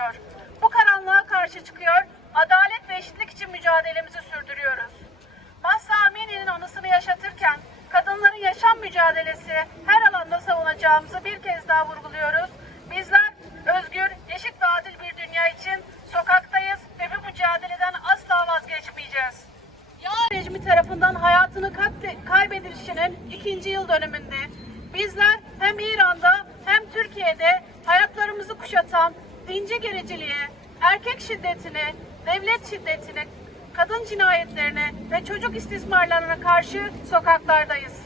Geliyor. Bu karanlığa karşı çıkıyor, adalet ve eşitlik için mücadelemizi sürdürüyoruz. Mahsa Amini'nin anısını yaşatırken kadınların yaşam mücadelesi her alanda savunacağımızı bir kez daha vurguluyoruz. Bizler özgür, eşit ve adil bir dünya için sokaktayız ve bu mücadeleden asla vazgeçmeyeceğiz. Yağ rejimi tarafından hayatını kaybedilişinin ikinci yıl dönümünde bizler hem İran'da hem Türkiye'de hayatlarımızı kuşatan dinci gericiliğe, erkek şiddetine, devlet şiddetine, kadın cinayetlerine ve çocuk istismarlarına karşı sokaklardayız.